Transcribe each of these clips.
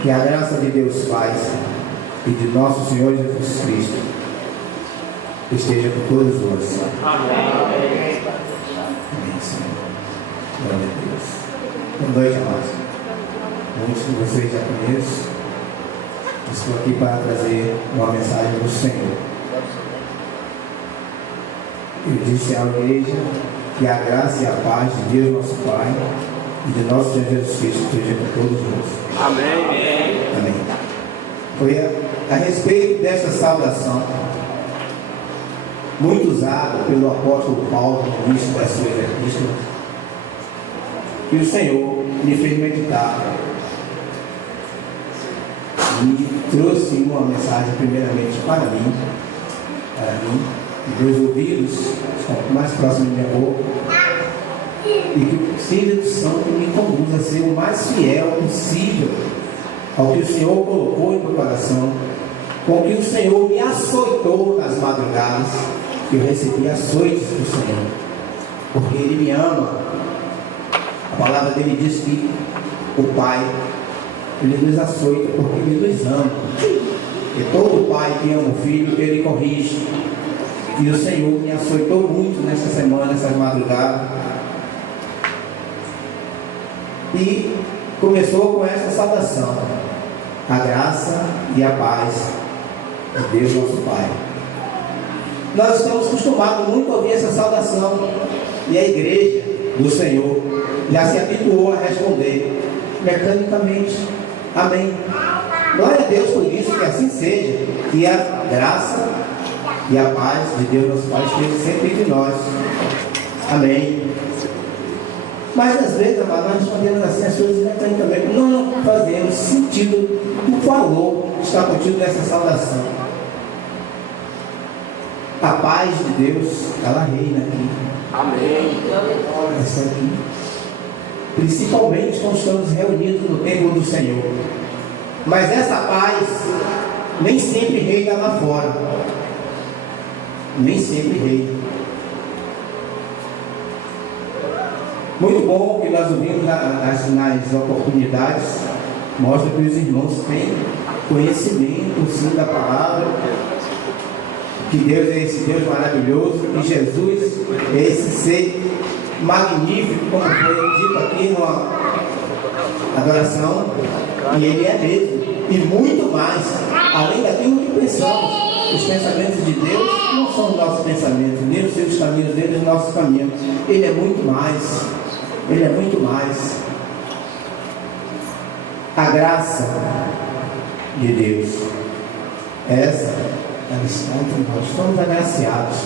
Que a graça de Deus Pai e de nosso Senhor Jesus Cristo esteja com todos nós. Amém. Amém, Senhor. Glória a Deus. Boa noite, amados. Muitos de vocês já conheço. Estou aqui para trazer uma mensagem do Senhor. Eu disse à igreja que a graça e a paz de Deus, nosso Pai, e de nosso Senhor Jesus Cristo esteja com todos nós. Amém. Amém. Foi a respeito dessa saudação, muito usada pelo apóstolo Paulo no início da sua epístola, que o Senhor me fez meditar e trouxe uma mensagem primeiramente para mim, meus ouvidos estão mais próximos da minha boca, e que o Espírito Santo me conduza a ser o mais fiel possível ao que o Senhor colocou em meu coração, com que o Senhor me açoitou nas madrugadas, que eu recebi açoites do Senhor, porque Ele me ama. A palavra dele diz que o Pai, Ele nos açoita porque Ele nos ama. E todo pai que ama o filho, Ele corrige. E o Senhor me açoitou muito nesta semana, nessas madrugadas. E começou com essa saudação: a graça e a paz de Deus nosso Pai. Nós estamos acostumados muito a ouvir essa saudação, e a igreja do Senhor já se habituou a responder mecanicamente: amém. Glória a Deus por isso, que assim seja, que a graça e a paz de Deus nosso Pai esteja sempre entre nós. Amém. Mas às vezes, amados, nós respondemos assim as coisas mecanicamente, não fazemos sentido do valor que está contido nessa saudação. A paz de Deus, ela reina aqui. Amém. Essa aqui. Principalmente quando estamos reunidos no templo do Senhor. Mas essa paz nem sempre reina lá fora. Nem sempre reina. Muito bom que nós ouvimos nas oportunidades, mostra que os irmãos têm conhecimento, sim, da palavra, que Deus é esse Deus maravilhoso, que Jesus é esse ser magnífico, como foi dito aqui na adoração, e Ele é mesmo, e muito mais, além daquilo que pensamos. Os pensamentos de Deus não são os nossos pensamentos, nem os seus caminhos dele, os nossos caminhos. Ele é muito mais. Ele é muito mais. A graça de Deus, essa ela está entre nós. Somos agraciados.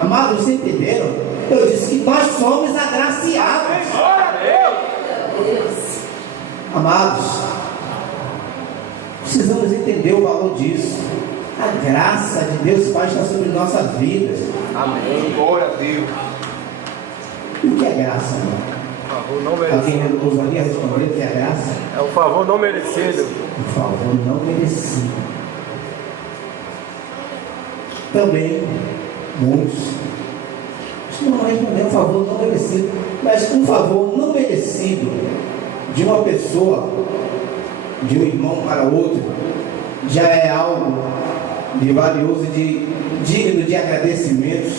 Amados, vocês entenderam? Eu disse que nós somos agraciados. Amados, precisamos entender o valor disso. A graça de Deus Pai está sobre nossas vidas. Amém. Glória a Deus. E o que é graça, irmão? Favor não merecido. Alguém ousaria responder o que é graça? É o favor não merecido. O favor não merecido. Também, muitos não respondem um favor não merecido, mas um favor não merecido de uma pessoa, de um irmão para outro, já é algo de valioso, digno de agradecimentos.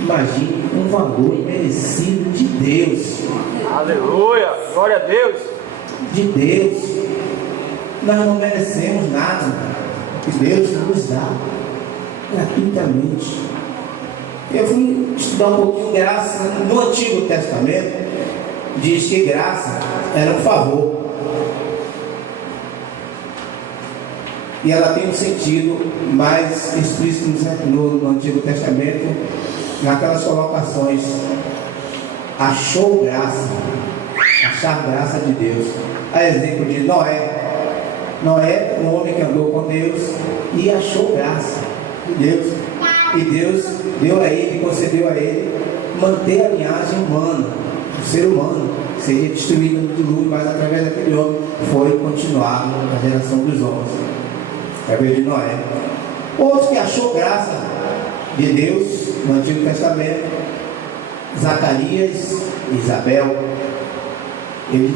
Imagine um valor imerecido de Deus. Aleluia, glória a Deus. De Deus. Nós não merecemos nada que Deus nos dá gratuitamente. Eu fui estudar um pouquinho graça. No Antigo Testamento diz que graça era um favor, e ela tem um sentido mais explícito no Antigo Testamento, naquelas colocações: achou graça, achar graça de Deus. A exemplo de Noé. Noé, um homem que andou com Deus e achou graça de Deus, e Deus deu a ele, concedeu a ele manter a linhagem humana, o ser humano seria destruído no dilúvio, mas através daquele homem foi continuado a geração dos homens. É o de Noé. Outro que achou graça de Deus no Antigo Testamento: Zacarias e Isabel.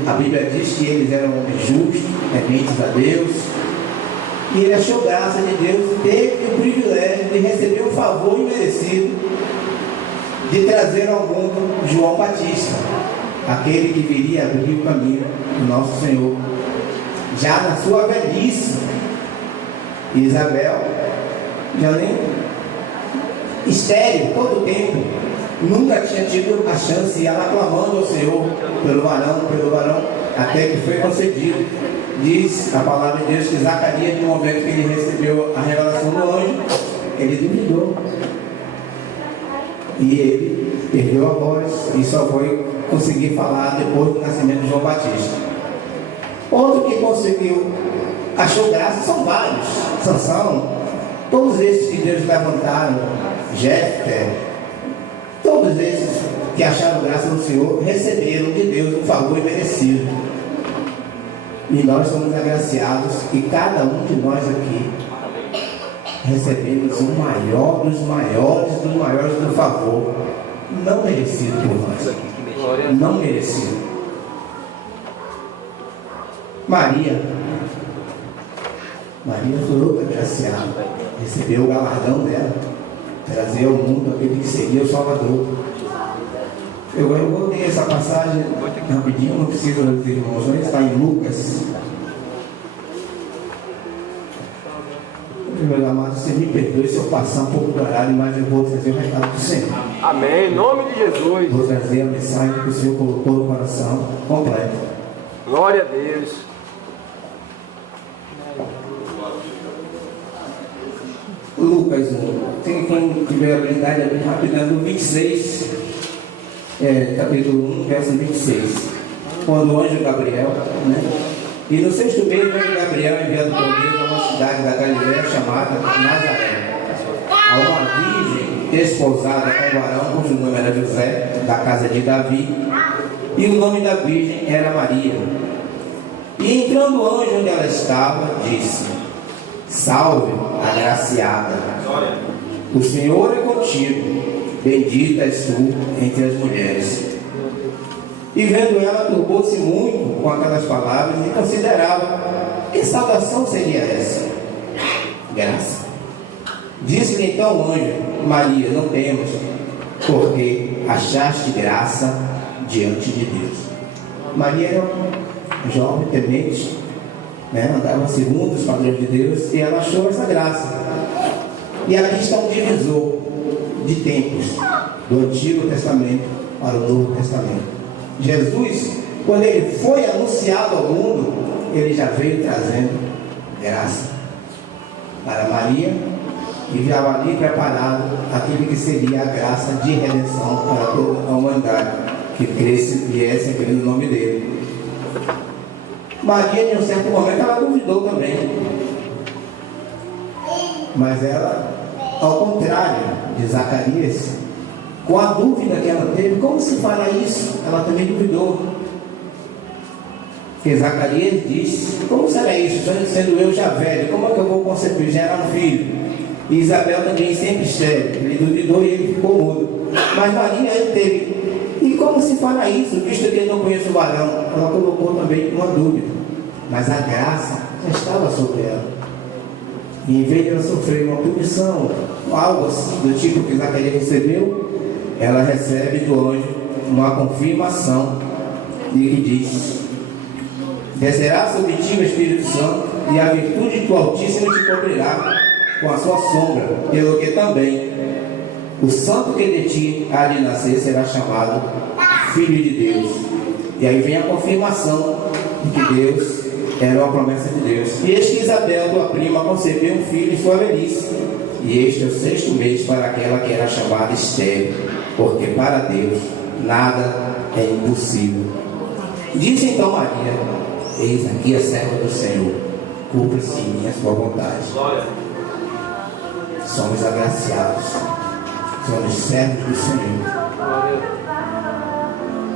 A Bíblia diz que eles eram homens justos, tementes a Deus, e ele achou graça de Deus e teve o privilégio de receber um favor imerecido de trazer ao mundo João Batista, aquele que viria abrir o caminho do nosso Senhor, já na sua velhice. Isabel, já nem estéril todo o tempo, nunca tinha tido a chance, e ela clamando ao Senhor pelo varão, até que foi concedido. Diz a palavra de Deus que Zacarias, no momento que ele recebeu a revelação do anjo, ele duvidou. E ele perdeu a voz e só foi conseguir falar depois do nascimento de João Batista. Outro que conseguiu, achou graça, são vários. Sansão, todos esses que Deus levantaram, Jefté, todos esses que acharam graça no Senhor, receberam de Deus um favor imerecido. E nós somos agraciados, e cada um de nós aqui recebemos o maior dos maiores do favor, não merecido por nós, não merecido. Maria foi outra agraciada, recebeu o galardão dela, trazer ao mundo aquele que seria o Salvador. Eu vou ler essa passagem rapidinho, não precisa dos irmãos, mas está em Lucas. Meu amado, você me perdoe se eu passar um pouco do horário, mas eu vou trazer o recado do Senhor. Amém, em nome de Jesus. Vou trazer a mensagem que o Senhor colocou no coração completo. Glória a Deus. Lucas 1. Tem quem tiver a habilidade de abrir rapidamente, 26, capítulo 1, verso 26. Quando o anjo Gabriel, e no sexto mês, o anjo Gabriel é enviado por Deus a uma cidade da Galiléia chamada Nazaré, a uma virgem desposada com um varão cujo nome era José, da casa de Davi, e o nome da virgem era Maria. E entrando o anjo onde ela estava, disse: Salve, agraciada, o Senhor é contigo, bendita és tu entre as mulheres. E vendo ela, turbou-se muito com aquelas palavras e considerava que saudação seria essa. Graça. Disse-lhe então o anjo: Maria, não temas, porque achaste graça diante de Deus. Maria era uma jovem temente, andava segundo os padrões de Deus, e ela achou essa graça. E aqui está um divisor de tempos, do Antigo Testamento para o Novo Testamento. Jesus, quando ele foi anunciado ao mundo, ele já veio trazendo graça para Maria, e já ali preparado aquilo que seria a graça de redenção para toda a humanidade que cresce e viesse a crer no nome dele. Maria, em um certo momento, ela duvidou também, mas ela, ao contrário de Zacarias, com a dúvida que ela teve, como se fará isso? Ela também duvidou. Porque Zacarias disse: como será isso? Sendo eu já velho, como é que eu vou conceber, gerar um filho? E Isabel também sempre estéril. Ele duvidou e ele ficou mudo. Mas Maria, ele teve: e como se fará isso, visto que ele não conhece o varão? Ela colocou também uma dúvida. Mas a graça já estava sobre ela. E em vez de ela sofrer uma punição, algo assim do tipo que Zacarias recebeu, ela recebe do anjo uma confirmação de que diz: descerá sobre ti o Espírito Santo, e a virtude do Altíssimo te cobrirá com a sua sombra, pelo que também o santo que de ti há de nascer será chamado Filho de Deus. E aí vem a confirmação de que Deus era uma promessa de Deus. E eis que Isabel, tua prima, concebeu um filho em sua velhice, e este é o sexto mês para aquela que era chamada estéril, porque para Deus nada é impossível. Disse então Maria: eis aqui a serva do Senhor, cumpra-se em mim a sua vontade. Somos agraciados, somos servos do Senhor.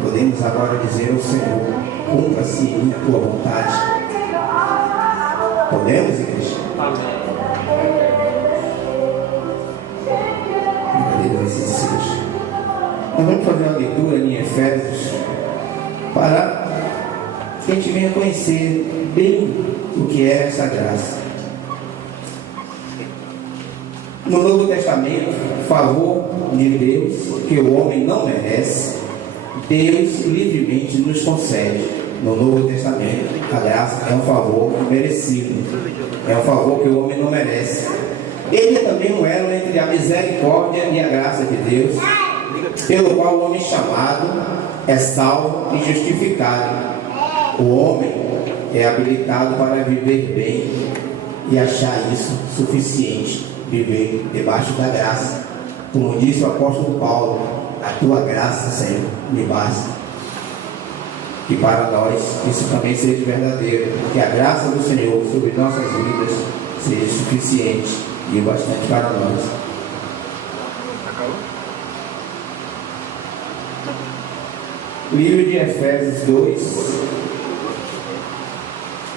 Podemos agora dizer ao Senhor: cumpra-se em mim a tua vontade. Podemos, igreja? Nós vamos fazer uma leitura em Efésios para que a gente venha conhecer bem o que é essa graça. No Novo Testamento, favor de Deus que o homem não merece, Deus livremente nos concede. No Novo Testamento, a graça é um favor merecido, é um favor que o homem não merece. Ele é também um elo entre a misericórdia e a graça de Deus, pelo qual o homem chamado é salvo e justificado. O homem é habilitado para viver bem e achar isso suficiente, viver debaixo da graça. Como disse o apóstolo Paulo, a tua graça, Senhor, me basta. E para nós isso também seja verdadeiro, que a graça do Senhor sobre nossas vidas seja suficiente e bastante para nós. Livro de Efésios 2,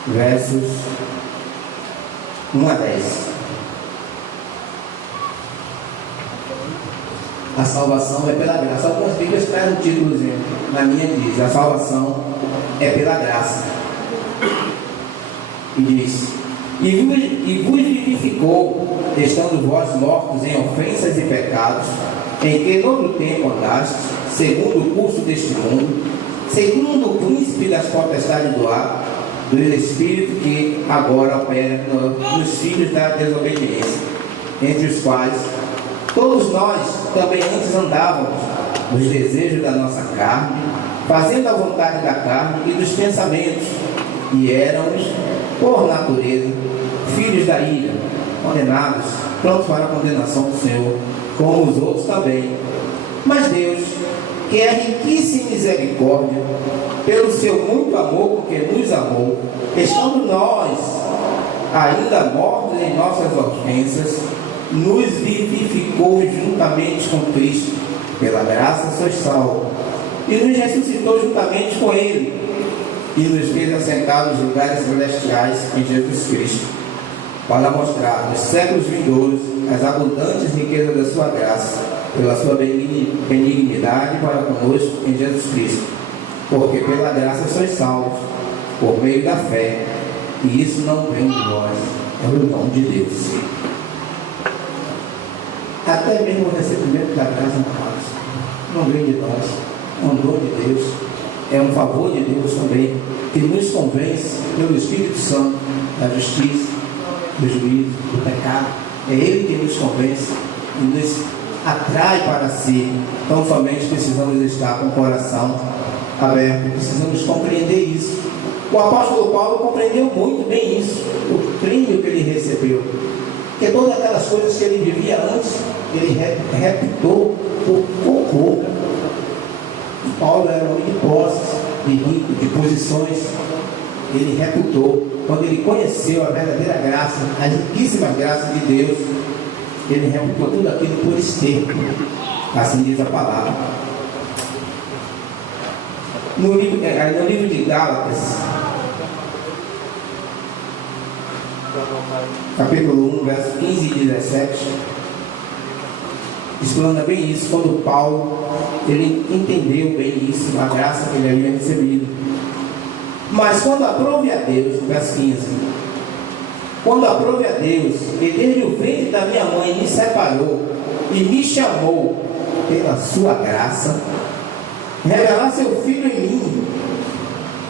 versos 1 a 10. A salvação é pela graça. Algumas Bíblias trazem um títulozinho. Na minha diz: a salvação é pela graça. E diz: E vos vivificou, estando vós mortos em ofensas e pecados, em que no outro tempo andastes, segundo o curso deste mundo, segundo o príncipe das potestades do ar, do Espírito que agora opera nos filhos da desobediência, entre os quais todos nós também antes andávamos nos desejos da nossa carne, fazendo a vontade da carne e dos pensamentos, e éramos, por natureza, filhos da ira, condenados, prontos para a condenação do Senhor, como os outros também. Mas Deus, que é riquíssimo em misericórdia, pelo seu muito amor com que nos amou, estando nós ainda mortos em nossas ofensas, nos vivificou juntamente com Cristo, pela graça sois salvos, e nos ressuscitou juntamente com Ele, e nos fez assentar nos lugares celestiais em Jesus Cristo, para mostrar nos séculos vindouros as abundantes riquezas da sua graça, pela sua benignidade para conosco em Jesus Cristo, porque pela graça sois salvos, por meio da fé, e isso não vem de vós, é o dom de Deus. Até mesmo o recebimento da graça não vem de nós, é um dom de Deus, é um favor de Deus também, que nos convence pelo Espírito Santo da justiça, do juízo, do pecado. É Ele que nos convence e nos atrai para si. Então somente precisamos estar com o coração aberto, precisamos compreender isso. O apóstolo Paulo compreendeu muito bem isso, o prêmio que ele recebeu, porque todas aquelas coisas que ele vivia antes, ele reputou por pouco. Paulo era um homem de posses, de rico, de posições. Ele reputou. Quando ele conheceu a verdadeira graça, as riquíssimas graças de Deus, ele reputou tudo aquilo por esterco. Assim diz a palavra. No livro de Gálatas, capítulo 1, verso 15 e 17, explana bem isso. Quando Paulo ele entendeu bem isso, a graça que ele havia recebido. Mas quando aprove a Deus, verso 15, quando aprove a Deus, e desde o ventre da minha mãe me separou e me chamou pela sua graça, revelar seu filho em mim,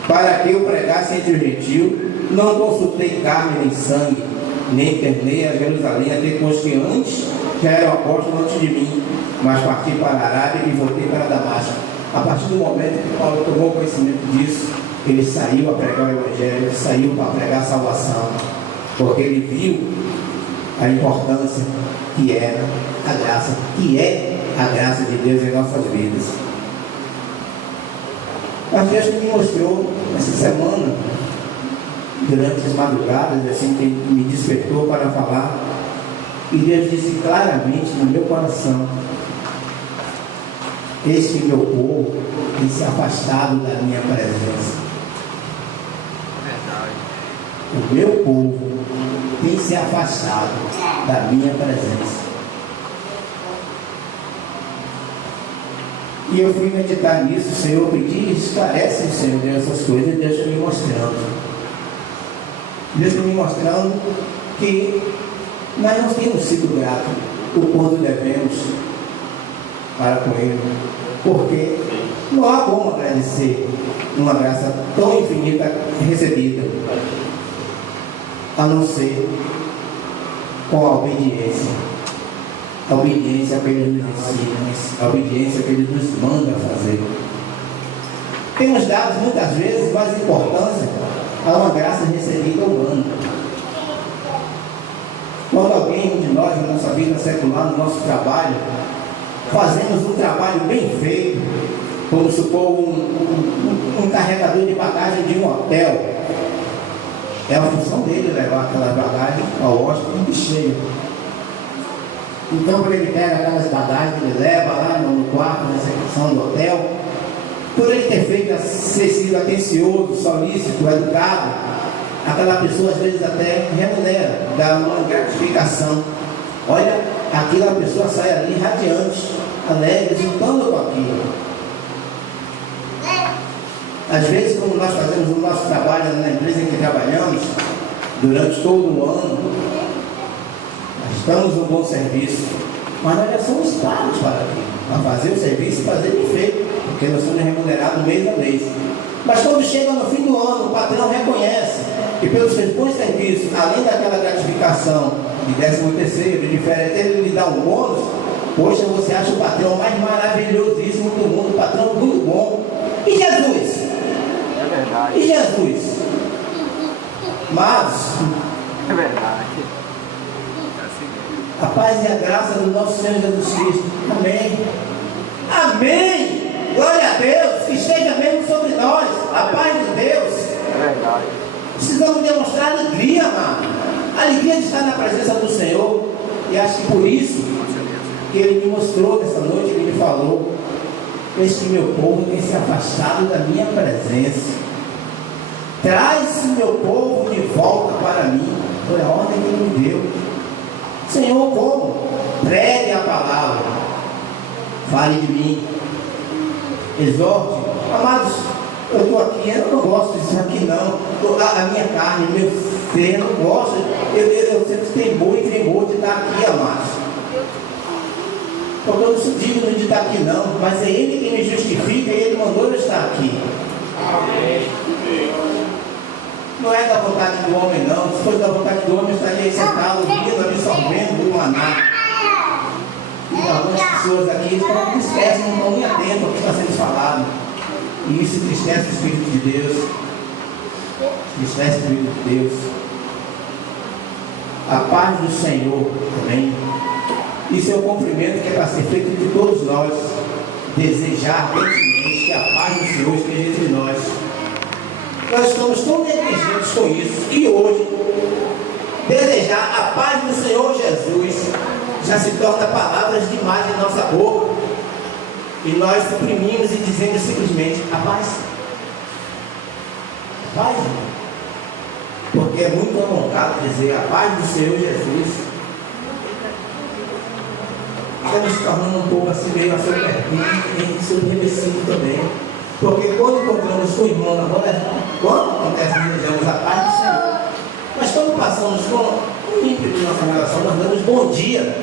para que eu pregasse entre os gentios, não consultei carne nem sangue, nem ternei a Jerusalém, até pois que antes já era o apóstolo antes de mim, mas parti para a Arábia e voltei para Damasco. A partir do momento que Paulo tomou conhecimento disso, ele saiu a pregar o Evangelho, saiu para pregar a salvação, porque ele viu a importância que era a graça, que é a graça de Deus em nossas vidas. A Deus me mostrou essa semana, durante as madrugadas, assim que me despertou para falar, e Deus disse claramente no meu coração: eis que meu povo tem se afastado da minha presença. O meu povo tem se afastado da minha presença. E eu fui meditar nisso, o Senhor pedi, esclarece o Senhor dessas coisas, e Deus foi me mostrando. Deus foi me mostrando que nós não temos sido gratos o quanto devemos para com Ele, porque não há como agradecer uma graça tão infinita recebida, a não ser com a obediência. A obediência que Ele nos ensina, a obediência que Ele nos manda fazer. Temos dado muitas vezes mais importância a uma graça recebida humana. Quando alguém de nós, na nossa vida secular, no nosso trabalho, fazemos um trabalho bem feito, como supor um carregador de bagagem de um hotel, é a função dele levar aquela bagagem ao hóspede cheio. Então, quando ele pega aquelas bagagens, ele leva lá no quarto, na recepção do hotel, por ele ter sido atencioso, solícito, educado, aquela pessoa às vezes até remunera, dá uma gratificação. Olha, aquela pessoa sai ali radiante, alegre, juntando com aquilo. Às vezes, como nós fazemos o nosso trabalho na empresa em que trabalhamos, durante todo o ano, estamos um bom serviço, mas nós já somos pagos para fazer o serviço e fazer bem feito, porque nós somos remunerados mês a mês. Mas quando chega no fim do ano, o patrão reconhece que pelos seus bons serviços, além daquela gratificação de 13º, de férias, ele lhe dá um bônus. Poxa, você acha o patrão mais maravilhosíssimo do mundo, o patrão muito bom. E Jesus? É verdade. E Jesus? Mas É verdade. a paz e a graça do nosso Senhor Jesus Cristo. Amém. Amém. Glória a Deus. Que esteja mesmo sobre nós. A paz de Deus. É verdade. Precisamos demonstrar alegria, amado. Alegria de estar na presença do Senhor. E acho que por isso que Ele me mostrou nessa noite, Ele me falou: este meu povo tem se afastado da minha presença. Traz meu povo de volta para mim. Foi a ordem que Ele me deu. Senhor, como? Pregue a palavra, fale de mim, exorte. Amados, eu estou aqui, eu não gosto disso aqui não. A minha carne, meu ser, eu não gosto. Eu sempre temor e tremor de estar aqui, amados. Porque eu não sou digno de estar aqui não, mas é Ele quem me justifica e Ele mandou eu estar aqui. Amém. Não é da vontade do homem não. Se fosse da vontade do homem, eu estaria aí sentado, ouvindo, absorvendo do maná. E algumas pessoas aqui esquecem, não estão nem atentos ao que está sendo falado. E isso entristece o Espírito de Deus. Entristece o Espírito de Deus. A paz do Senhor também. Isso é o cumprimento que é para ser feito de todos nós. Desejar ardentemente que a paz do Senhor esteja entre nós. Nós estamos tão negligentes com isso. E hoje, desejar a paz do Senhor Jesus já se torna palavras demais em nossa boca. E nós suprimimos e dizemos simplesmente: a paz. A paz. Porque é muito vontade dizer a paz do Senhor Jesus. Estamos se tornando um pouco assim meio pertinho e sobrevestido também. Porque quando encontramos com o irmão na quando acontece que desejamos a paz do Senhor, mas quando passamos com o ímpeto de nossa relação, nós damos bom dia.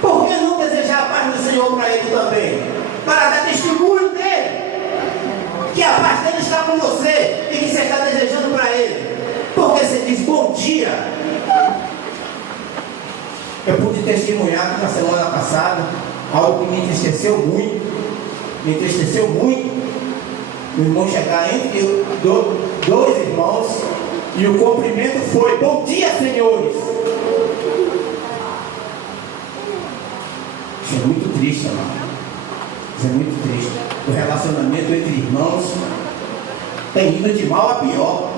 Por que não desejar a paz do Senhor para ele também? Para dar testemunho dele, que a paz dele está com você e que você está desejando para ele. Porque você diz bom dia. Eu pude testemunhar que na semana passada algo que me entristeceu muito. Me entristeceu muito o irmão chegar entre dois irmãos e o cumprimento foi: bom dia, senhores. Isso é muito triste, amado. Isso é muito triste. O relacionamento entre irmãos tem ido de mal a pior.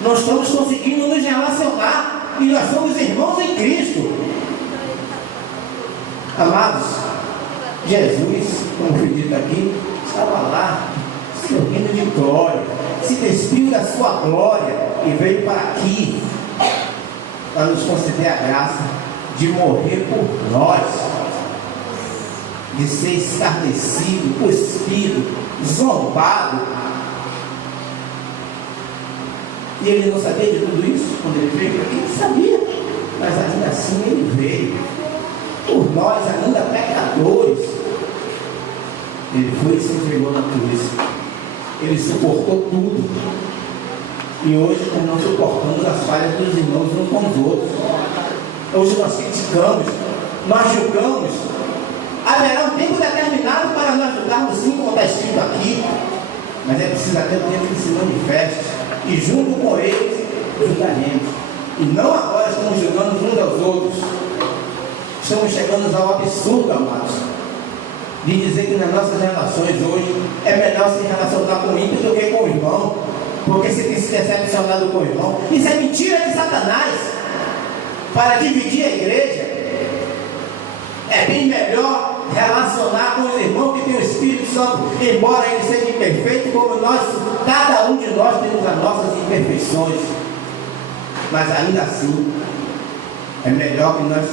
Nós estamos conseguindo nos relacionar e nós somos irmãos em Cristo. Amados, Jesus, como foi dito aqui, estava lá, sorrindo de glória, se despiu da sua glória e veio para aqui para nos conceder a graça de morrer por nós. de ser escarnecido, cuspido, zombado. E ele não sabia de tudo isso quando ele veio aqui? Ele sabia, mas ainda assim ele veio. Por nós, ainda pecadores, ele foi e se entregou na cruz. Ele suportou tudo. E hoje nós não suportamos as falhas dos irmãos uns com os outros. Hoje nós criticamos, nós julgamos. Haverá um tempo determinado para nós julgarmos, sim, como está escrito aqui. Mas é preciso até o tempo que se manifeste. E junto com eles, julgaremos. E não agora estamos julgando uns aos outros. Estamos chegando ao absurdo, amados, de dizer que nas nossas relações hoje é melhor se relacionar com o ímpio do que com o irmão, porque se tem se decepcionado com o irmão. Isso é mentira de Satanás para dividir a igreja. É bem melhor relacionar com os irmãos que têm o Espírito Santo, embora ele seja imperfeito, como nós, cada um de nós temos as nossas imperfeições, mas ainda assim é melhor que nós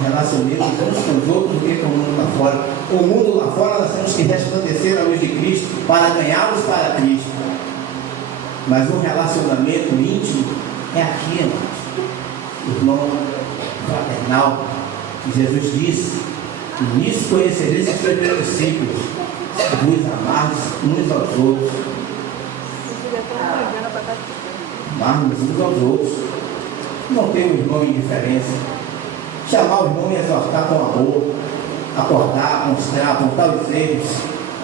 relacionemos uns com os outros do que com o mundo lá fora. O mundo lá fora nós temos que resplandecer a luz de Cristo para ganhá-los para Cristo, mas um relacionamento íntimo é aqui, irmãos, irmão fraternal, que Jesus disse: e nisso conhecereis os meus discípulos, se vos amardes uns aos outros. Amarmos uns aos outros, não ter um irmão indiferença, chamar o irmão e exortar com amor, acordar, mostrar, apontar os erros,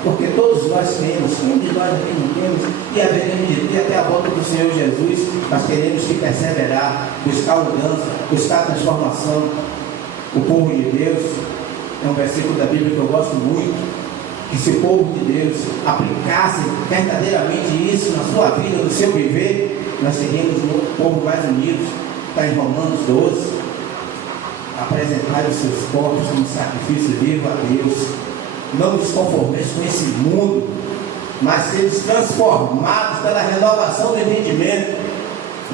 porque todos nós temos, um de nós aqui não temos, e haveremos de ter até a volta do Senhor Jesus. Nós teremos que perseverar, buscar mudança, buscar transformação. O povo de Deus, é um versículo da Bíblia que eu gosto muito, que se o povo de Deus aplicasse verdadeiramente isso na sua vida, no seu viver, nós seríamos um povo mais unido. Está em Romanos 12, apresentar os seus corpos como sacrifício vivo a Deus. Não nos conformeis com esse mundo, mas seres transformados pela renovação do entendimento.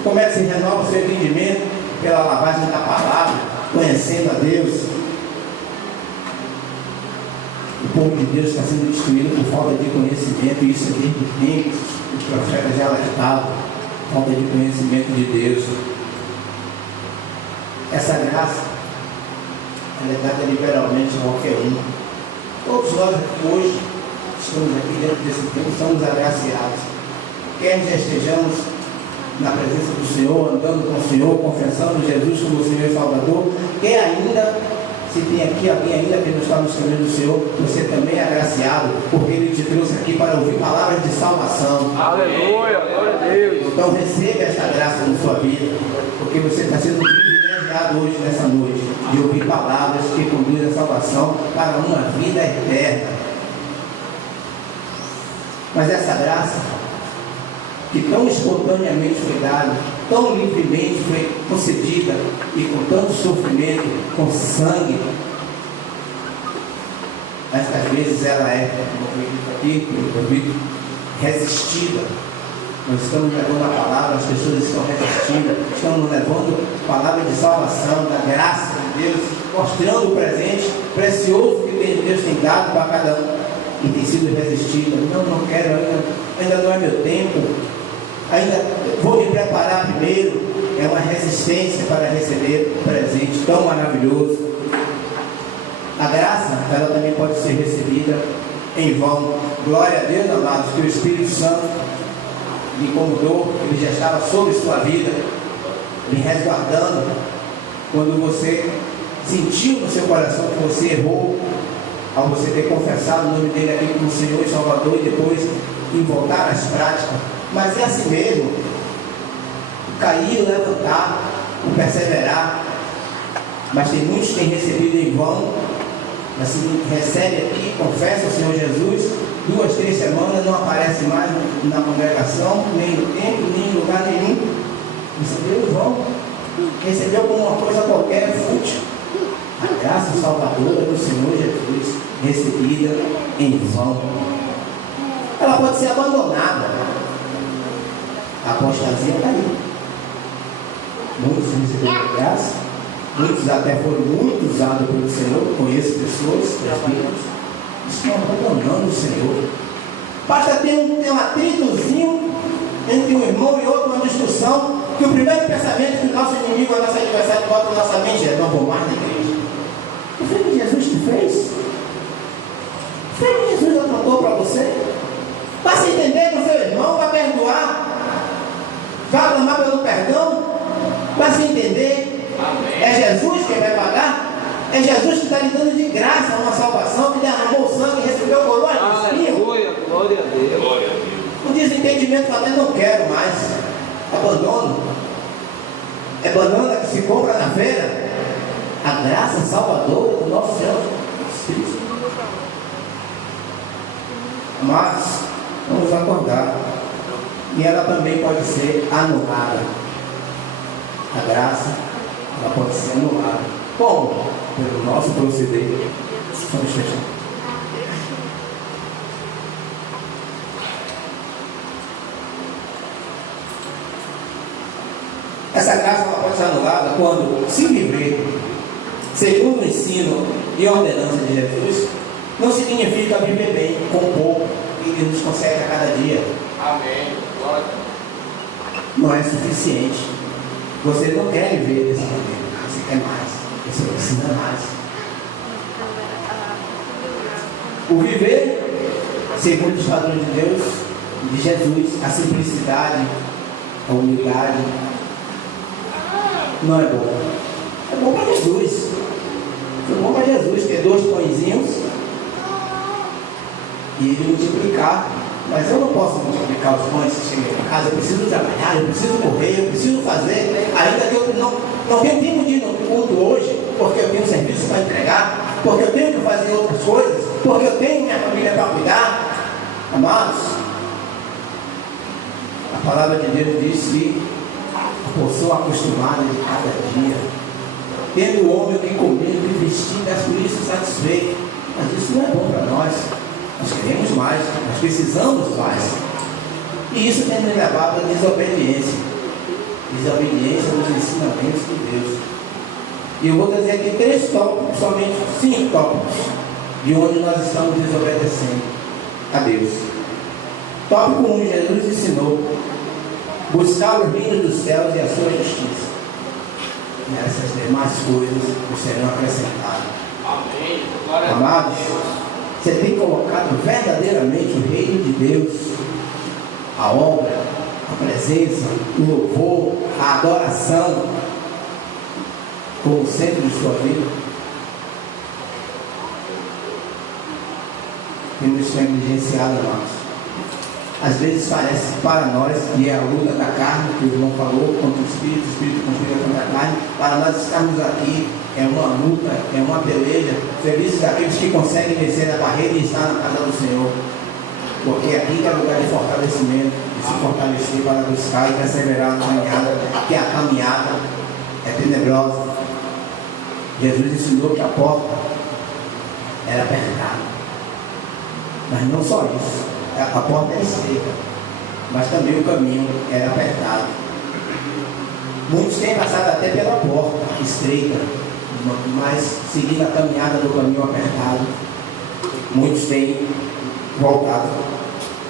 Como é que se renova o seu entendimento? Pela lavagem da palavra, conhecendo a Deus. O povo de Deus está sendo destruído por falta de conhecimento, e isso é desde tempos. Os profetas já alertavam, falta de conhecimento de Deus. Essa graça, ela é dada liberalmente a qualquer um. Todos nós aqui hoje, estamos aqui dentro desse tempo, somos agraciados. Quer já estejamos na presença do Senhor, andando com o Senhor, confessando Jesus como Senhor e Salvador, quer ainda, se tem aqui alguém ainda que não está nos caminhos do Senhor, você também é agraciado, porque Ele te trouxe aqui para ouvir palavras de salvação. Aleluia, glória a Deus. Então receba esta graça na sua vida, porque você está sendo privilegiado hoje, nessa noite, de ouvir palavras que conduzem a salvação para uma vida eterna. Mas essa graça, que tão espontaneamente foi dada, tão livremente foi concedida, e com tanto sofrimento, com sangue, mas às vezes ela é, resistida. Nós estamos levando a palavra, as pessoas estão resistindo, estamos levando a palavra de salvação, da graça de Deus, mostrando o presente precioso que Deus tem dado para cada um, e tem sido resistida. Não quero, ainda não é meu tempo, ainda vou me preparar primeiro. É uma resistência para receber o presente tão maravilhoso. A graça, ela também pode ser recebida em vão. Glória a Deus, amados, que o Espírito Santo lhe incomodou, ele já estava sobre sua vida, lhe resguardando. Quando você sentiu no seu coração que você errou, ao você ter confessado o nome dele aqui como Senhor e Salvador, e depois em voltar às práticas. Mas é assim mesmo, o cair, o levantar, o perseverar. Mas tem muitos que têm recebido em vão, assim, recebe aqui, confessa o Senhor Jesus, 2, 3 semanas, não aparece mais na congregação, nem no templo, nem em lugar nenhum. Recebeu em vão, recebeu como uma coisa qualquer, fútil. A graça salvadora do Senhor Jesus, recebida em vão. Ela pode ser abandonada. A apostasia está aí. Muitos receberam a graça, muitos até foram muito usados pelo Senhor. Conheço pessoas, estão abandonando o Senhor. Basta ter um atritozinho entre um irmão e outro, uma discussão, que o primeiro pensamento que o nosso inimigo, o nosso adversário, bota na nossa mente é: não vou mais na igreja. O foi que Jesus te fez? Foi que Jesus apontou para você? Vai se entender com seu irmão, vai perdoar, vai clamar pelo perdão, vai se entender. Amém. É Jesus quem vai pagar. É Jesus que está lhe dando de graça uma salvação, que derramou o sangue e recebeu coroa de espinho. Glória a Deus. Glória a Deus. O desentendimento até não quero mais. Abandono. É banana que se compra na feira. A graça salvadora do nosso Senhor Cristo. Mas vamos acordar. E ela também pode ser anulada. A graça, ela pode ser anulada. Como? Pelo nosso proceder. Vamos fechar. Essa graça ela pode ser anulada quando se viver segundo o ensino e ordenança de Jesus, não significa viver bem com pouco que Ele nos concede a cada dia. Amém. Glória. Não é suficiente. Você não quer viver dessa maneira. Você quer mais. Você precisa mais. O viver segundo os padrões de Deus, de Jesus, a simplicidade, a humildade, não é bom. É bom para Jesus. Foi bom para Jesus ter 2 pãezinhos e ele multiplicar. Mas eu não posso multiplicar os pães que chegam em casa. Eu preciso trabalhar, eu preciso correr, eu preciso fazer. Ainda que eu não tenho tempo de ir no culto hoje, porque eu tenho serviço para entregar, porque eu tenho que fazer outras coisas, porque eu tenho minha família para cuidar. Amados, a palavra de Deus diz que a porção acostumada de cada dia, tendo o homem que comer, que vestir, é por isso satisfeito. Mas isso não é bom para nós. Nós queremos mais, nós precisamos mais. E isso tem me levado à desobediência. Desobediência dos ensinamentos de Deus. E eu vou trazer aqui 3 tópicos, somente 5 tópicos, de onde nós estamos desobedecendo a Deus. Tópico 1, Jesus ensinou: buscar o reino dos céus e a sua justiça. E essas demais coisas serão acrescentadas. Amém. Amados, você tem colocado verdadeiramente o reino de Deus, a obra, a presença, o louvor, a adoração, como centro de sua vida? Temos negligenciado, amados. Às vezes parece para nós que é a luta da carne, que o irmão falou, contra o espírito conspira contra a carne. Para nós estarmos aqui, é uma luta, é uma peleja. Felizes aqueles que conseguem vencer a barreira e estar na casa do Senhor. Porque aqui é lugar de fortalecimento, de se fortalecer para buscar e perseverar na caminhada, que a caminhada é tenebrosa. Jesus ensinou que a porta era apertada. Mas não só isso. A porta é estreita, mas também o caminho era apertado. Muitos têm passado até pela porta estreita, mas seguindo a caminhada do caminho apertado, muitos têm voltado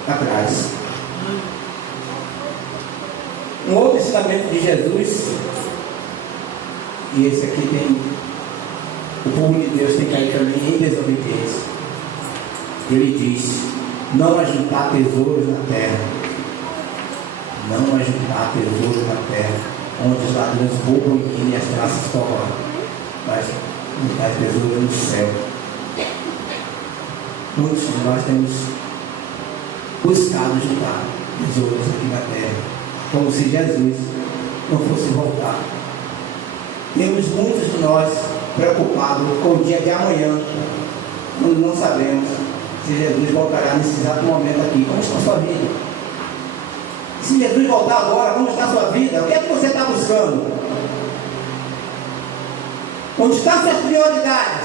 atrás. Um outro ensinamento de Jesus, e esse aqui tem, o povo de Deus tem caído também em desobediência. Ele diz: não ajuntar tesouros na terra. Não ajuntar tesouros na terra, onde os ladrões roubam e as traças corroem. Mas juntar tesouros no céu. Muitos de nós temos buscado juntar tesouros aqui na terra, como se Jesus não fosse voltar. Temos muitos de nós preocupados com o dia de amanhã, quando não sabemos se Jesus voltará nesse exato momento aqui. Como está a sua vida? Se Jesus voltar agora, como está a sua vida? O que é que você está buscando? Onde estão suas prioridades?